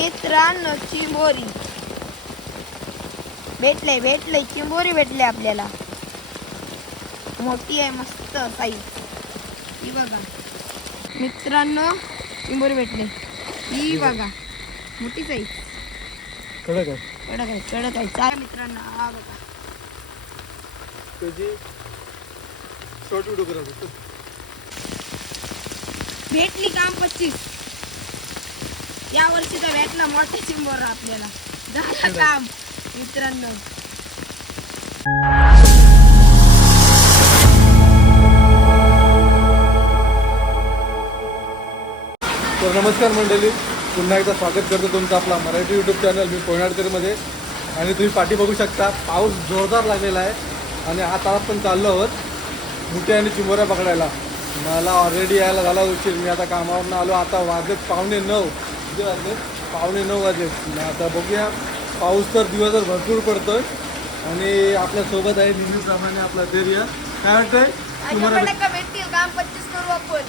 मित्रांनो चिंबोरी भेटले चिंबोरी भेटले आपल्याला. मोठी आहे मस्त साईज. ही बघा मित्रांनो चिंबोरी भेटले. ही बघा मोठी साईज. कडक आहे. चालेल मित्रांनो हा बघा. शॉर्ट व्हिडिओ करा. भेटली काम 25. या वर्षीचा भेटला मोठा चिंबोरा आपल्याला. झालं काम मित्रांनो. तर नमस्कार मंडळी, पुन्हा एकदा स्वागत करतो तुमचं आपला मराठी यूट्यूब चॅनल मी कोयनाडकरमध्ये. आणि तुम्ही पाठी बघू शकता, पाऊस जोरदार लागलेला आहे आणि आता आपण चाललो आहोत मुठे आणि चिंबोऱ्या पकडायला. मला ऑलरेडी यायला झाला उशीर. मी आता कामावरून आलो. आता वाजलेत 8:45. किती वाजले? 8:45 वाजलेत. आता बघूया. पाऊस तर दिवसभर भरपूर पडतोय आणि आपल्यासोबत आहे नेहमीप्रमाणे आपला धैर्य. काय वाटतंय? भेटतील काम 25 करू आपण.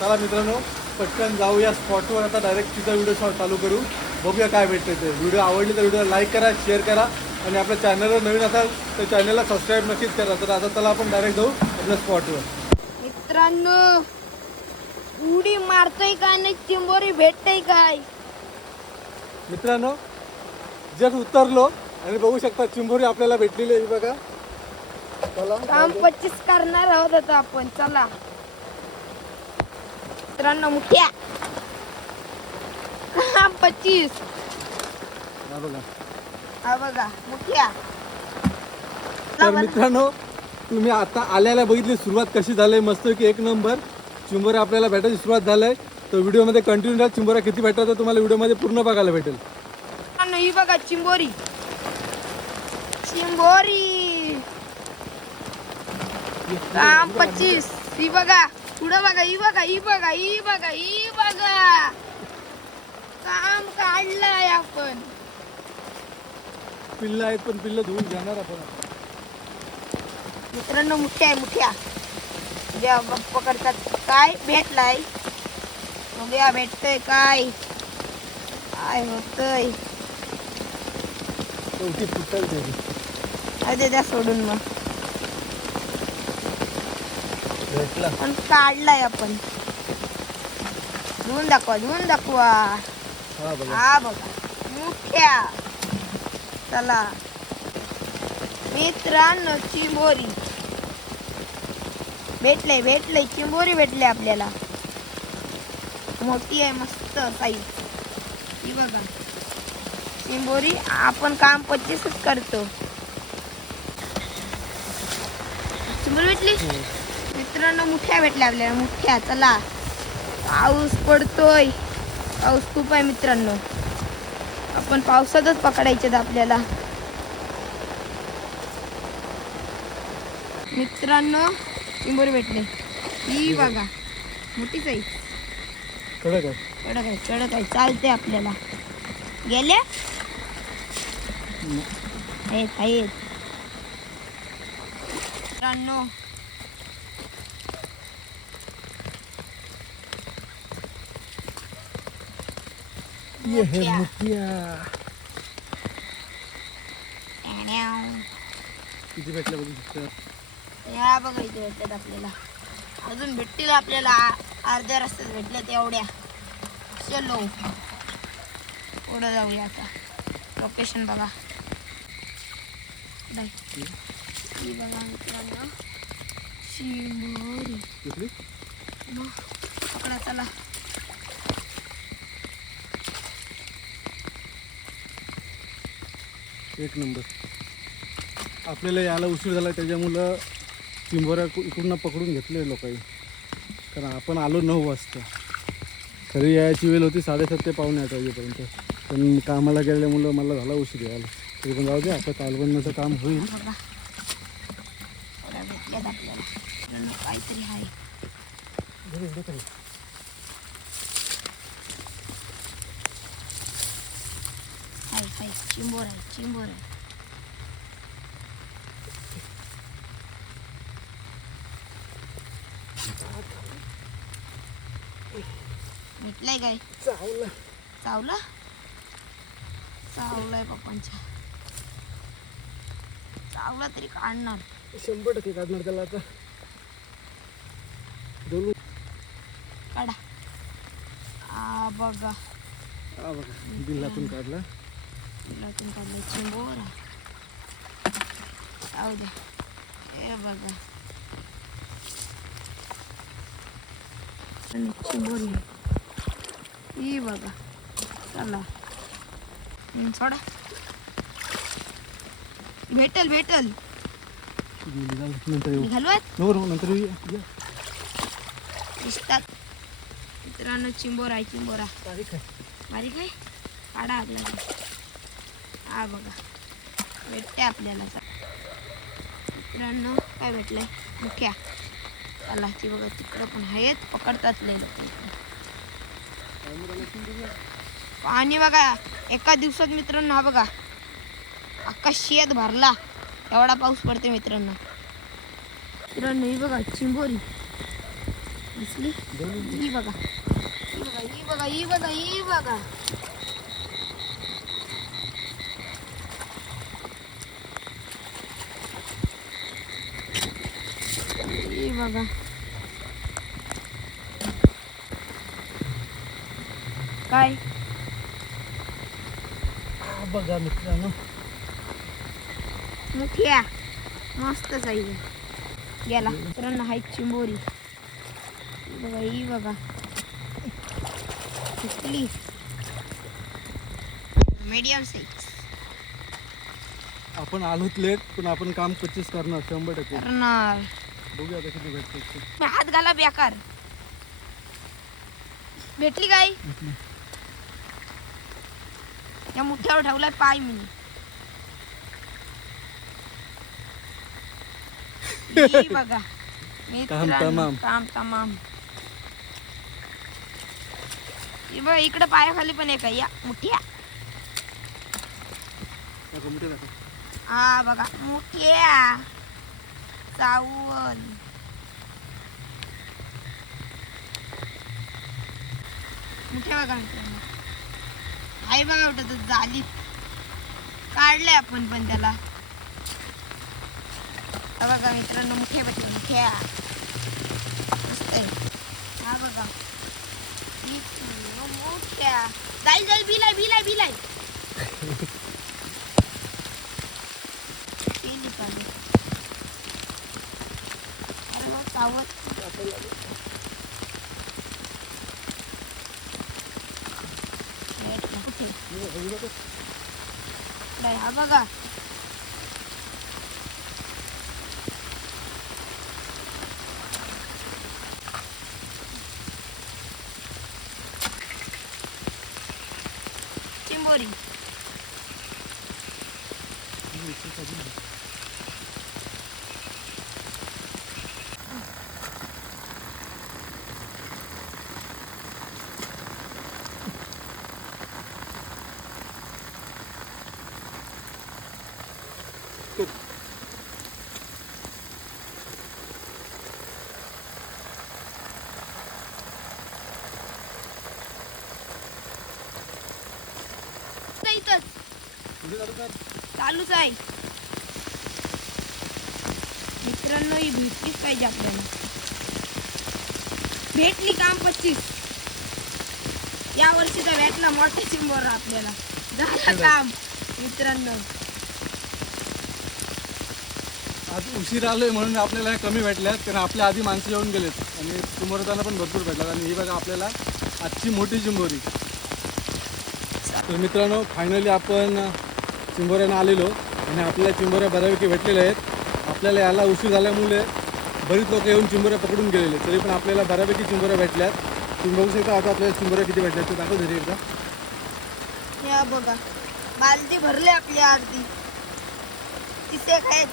चला मित्रांनो, पटकन जाऊया स्पॉटवर. आता डायरेक्ट तिचा व्हिडिओ शॉट चालू करू. बघूया काय भेटते ते. व्हिडिओ आवडली तर व्हिडिओला लाईक करा, शेअर करा आणि आपल्या चॅनलवर नवीन असाल तर चॅनलला सबस्क्राईब नक्कीच करा. तर आता चला आपण डायरेक्ट जाऊ आपल्या स्पॉटवर. मित्रांनो उडी मारतोय का नाही चिंबोरी भेटतय काय? मित्रांनो जस्ट उतरलो आणि बघू शकता चिंबोरी आपल्याला भेटलेली आहे. बघा चला काम 25 करणार आहोत आता आपण. चला मित्रांनो मुठ्या काम 25. हा बघा मुठ्या. तर मित्रांनो तुम्ही आता आल्याला बघितली सुरुवात कशी झाली. मस्त की एक नंबर चिंबोऱ्या आपल्याला भेटायची सुरुवात झाली. तर व्हिडिओमध्ये कंटिन्यू राहा. चिंबोऱ्या किती भेटतात तर तुम्हाला व्हिडिओमध्ये पूर्ण बघायला भेटेल. ही बघा चिंबोरी काम 25. ही बघा पुढं बघा. ही बघा काम काढलंय आपण. पिल्लं आहेत पण पिल्लं धुवून घेणार आपण. मित्रांनो मुठ्या ज्या पकडतात. काय भेटलाय बघूया. भेटतय काय होतय. अरे द्या सोडून मग. भेटला पण काढलाय आपण. धुवून दाखवा. हा बघा मुठ्या. चला मित्रांनो चिंबोरी भेटले चिंबोरी भेटले आपल्याला. मोठी आहे मस्त साईज. ही बघा चिंबोरी. आपण काम 25च करतो. चिंबोरी भेटली मित्रांनो. मुठ्या भेटल्या आपल्याला. मुठ्या. चला पाऊस पडतोय. पाऊस खूप आहे मित्रांनो. आपण पावसातच पकडायचे आपल्याला. मित्रांनो चिंबोरी भेटले. ही बघा मोठी साईज. कडक आहे. चालते आपल्याला. गेल्या आहेत मित्रांनो. ये है मुठिया. किती भेटल्या बघू शकता. या बघा इथे भेटतात आपल्याला. अजून भेटतील आपल्याला. अर्ध्या रस्त्यात भेटल्या तेवढ्या. चलो पुढे जाऊया आता. लोकेशन बघा. ही बघा मित्रांनो चिंबोरी. पकडा चला. एक नंबर. आपल्याला यायला उशीर झाला त्याच्यामुळं चिंबोऱ्या इकडून पकडून घेतले लोकांनी. कारण आपण आलो 9 वाजता. खरी यायची वेळ होती 7:30 ते 7:45 वाजेपर्यंत. पण कामाला गेल्यामुळं मला झाला उशीर यायला. तरी पण जाऊ दे, आता कालवण्याचं काम होईल. भेटल्यात आपल्याला काहीतरी आहे. चिंबोर आहे. भेटलाय काय? चावला. चावला चावलाय पप्पांच्या. चावला तरी काढणार. 100% काढणार त्याला आता. दोन काढा. बघा बिल्लातून काढला. बिल्लातून काढला चिंबोरा. जाऊ दे. हे बघा चिंबोरी ही बघा. चला सोडा. भेटल नंतर येऊ. घालवत नंतर दिसतात मित्रांनो. चिंबोरा आहे चिंबोरा. तारीख आहे. बारीक आहे. काढा आपल्याला. हा बघा भेटते आपल्याला. मित्रांनो काय भेटलंय मुख्या. चला ती बघा तिकडं पण आहेत. पकडतात लय लोक. पाणी बघा एका दिवसात मित्रांनो. हा बघा अख्खा शेत भरला एवढा पाऊस पडते मित्रांनो. मित्रांनो ही बघा चिंबोरी दिसली. ही बघा ही बघा ही बघा ही बघा. ही बघा काय बघा मित्रांनो. मुठ्या मस्त जाईल गेला. मित्रांनो हाय चिंबोरी. बघा ही बघा दिसली. Medium size. आपण आलोत लेट पण आपण काम 25 करणार 100%. करणार. बघूया आता किती भेटते. हात घाला बेकार. भेटली काय. या मुठ्यावर ठेवलाय पाय मी. ही बघा तमाम. काम तमाम. हे बघ इकडे पायाखाली पण एक आहे. या मुठ्या. हा बघा मुठ्या चावल. मुठ्या बघा मित्रांनो. आई बघा उठत झाली. काढले आपण पण त्याला. बघा मित्रांनो मुठ्या भेटल्या मुठ्या. मस्त आहे. हा बघा मोठ्या. जाईल बिलाय बिलाय बिलाय. केली पाहिजे. अरे वा सावत. हा बघा चिंबोरी. चालूच आहे मित्रांनो. ही भेटलीच पाहिजे आपल्याला. भेटली काम 25. या वर्षीचा भेटला मोठा चिंबोरा आपल्याला. झालं काम मित्रांनो. आज उशीर आलोय म्हणून आपल्याला कमी भेटल्यात. कारण आपल्या आधी माणसं येऊन गेलेत आणि चिंबोऱ्याला पण भरपूर भेटलात. आणि ही बघा आपल्याला आजची मोठी चिंबोरी. तर मित्रांनो फायनली आपण चिंबोऱ्यानं आलेलो आणि आपल्याला चिंबोऱ्या बऱ्यापैकी भेटलेल्या आहेत. आपल्याला याला उशीर झाल्यामुळे बरीच लोक येऊन चिंबोऱ्या पकडून गेलेले. तरी पण आपल्याला बऱ्यापैकी चिंबोऱ्या भेटल्यात. तुम्ही बघू शकता आता आपल्याला चिंबोऱ्या किती भेटल्यात ते दाखव घरी एकदा. या बघा बालदी भरले आपली अर्धी. तिथे आहेत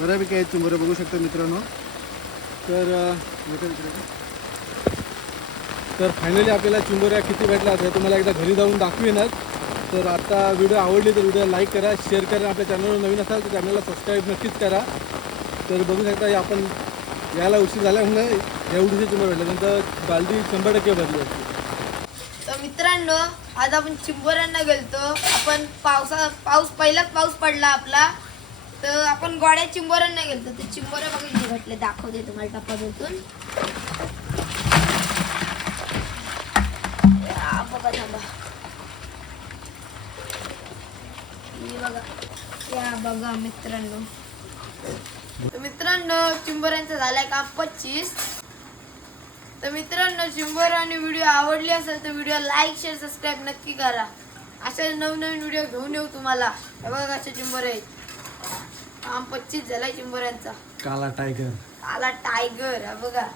बऱ्यापैकी आहेत चिंबोऱ्या बघू शकता मित्रांनो. तर फायनली आपल्याला चिंबोऱ्या किती भेटल्या हे तुम्हाला एकदा घरी जाऊन दाखवेनच. तर आता व्हिडिओ आवडली तर व्हिडिओ लाईक करा, शेअर करा. आपल्या चॅनलवर नवीन असाल तर चॅनलला सबस्क्राईब नक्कीच करा. तर बघू शकता आपण याला उशीर झाल्यामुळे एवढीशी चिंबोऱ्या भेटल्या. नंतर बालदी 100% भरली असते. तर मित्रांनो आज आपण चिंबोऱ्यांना गेलतो. आपण पहिलाच पाऊस पडला आपला, तर आपण गोड्या चिंबोऱ्यांना गेलतो. ते चिंबोऱ्या बघा भेटले, दाखवते तुम्हाला टप्पा भेटून. बघा थांबा, या बघा मित्रांनो. तर मित्रांनो चिंबोऱ्यांचा झालाय काम 25. तर मित्रांनो चिंबोर आणि व्हिडिओ आवडली असेल तर व्हिडिओ लाईक शेअर सबस्क्राईब नक्की करा. अशा नवनवीन व्हिडिओ घेऊन येऊ तुम्हाला. हे बघा कसे चिंबोरे आहेत. काम 25 झालाय चिंबोऱ्यांचा. काला टायगर हा बघा.